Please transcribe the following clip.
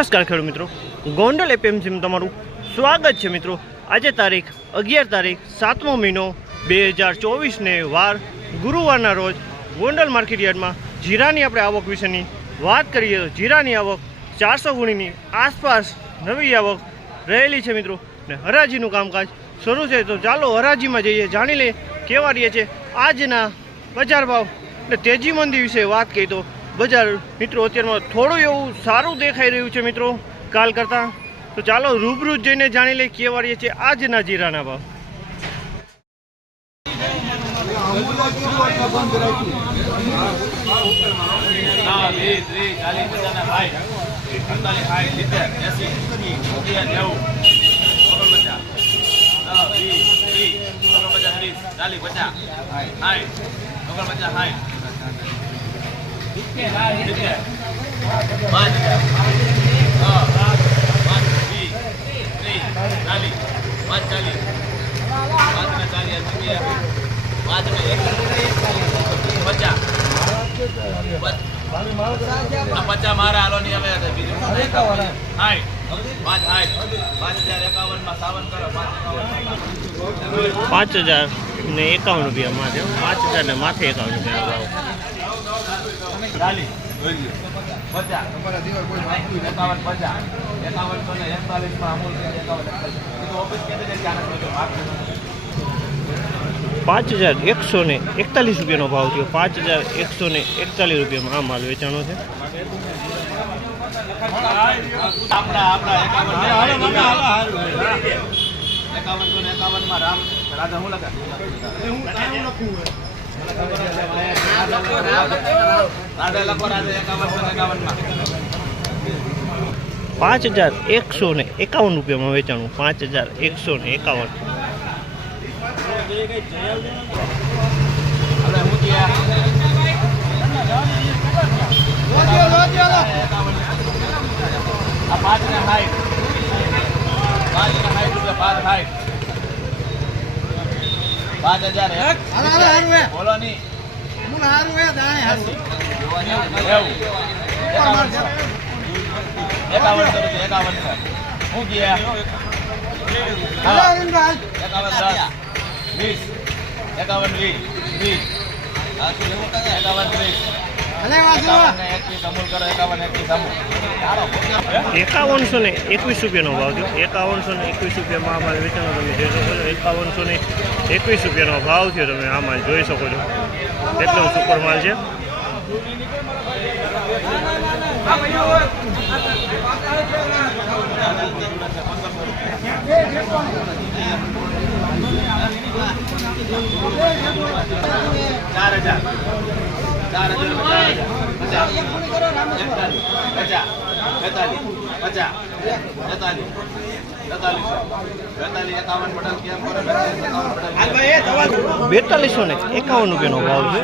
નમસ્કાર ખેડૂત મિત્રો. ગોંડલ એપીએમસીમાં તમારું સ્વાગત છે મિત્રો. આજે તારીખ અગિયાર તારીખ સાતમો મહિનો બે હજાર ચોવીસને વાર ગુરુવારના રોજ ગોંડલ માર્કેટયાર્ડમાં જીરાની આપણે આવક વિશેની વાત કરીએ. તો જીરાની આવક ચારસો ગુણીની આસપાસ નવી આવક રહેલી છે મિત્રો. ને હરાજીનું કામકાજ શરૂ છે. તો ચાલો હરાજીમાં જઈએ. જાણી લઈએ કેવા રહીએ છે આજના બજાર ભાવ. અને તેજી મંદી વિશે વાત કહી તો બજાર મિત્રો અત્યારમાં થોડું એવું સારું દેખાઈ રહ્યું છે મિત્રો કાલ કરતાં તો ચાલો રૂબરૂ જઈને જાણી લઈએ કેવા રહીએ છે આજના જીરાના ભાવ ચાલીસ પચાસ હાય ચાલીસ પચાસ સિત્તેર પાંચ પાંચ મારા હાલો હવે હાય. પાંચ હાય. પાંચ હજાર એકાવનમાં સાવન કરો, પાંચ હજાર ને એકાવન રૂપિયા માથે. પાંચ હજાર ને માથે એકાવન રૂપિયાનો ભાવ એકાવન પચાસ એકાવન સો ને એકતાલીસ અમૂલ એકાવન ઓફિસ કે છે કે આના જો ભાગ પાંચ હજાર એકસો ને એકતાલીસ રૂપિયાનો ભાવ થયો. પાંચ હજાર એકસો ને એકતાલીસ રૂપિયામાં આ માલ વેચાણો છે. આપણા આપણા એકાવન એકાવન ને એકાવન રામ. રાધા હું લખા? રાધા લખો રાધા એકાવન સો ને એકાવનમાં પાંચ હજાર એકસો ને એકાવન રૂપિયામાં વેચાણું. પાંચ હજાર એકસો ને એકાવન. આપણે હું ત્યાં આ પાંચ ને સાઠ પાંચ ને સાઠ રૂપિયા પાંચ સાઠ પાંચ હજાર એક બોલો ની એસી. નેવું. એકાવનસો. એકાવનસો રૂપિયા એકાવનસો હું ગયા એકાવન દસ વીસ એકાવન વીસ વીસ એકાવન, ત્રીસ એકાવનસો ને એકવીસ રૂપિયાનો ભાવ થયો. એકાવનસો ને એકવીસ રૂપિયામાં આ માલ વેચાણો તમે જોઈ શકો છો. એકાવનસો ને એકવીસ રૂપિયાનો ભાવ થયો. તમે આ માલ જોઈ શકો છો. એકદમ સુપર માલ છે? ચાર હજાર ચાર હજાર પચાસ એકતાલીસ પચાસ પટેલ બેતાલીસો ને એકાવન રૂપિયાનો ભાવ છે.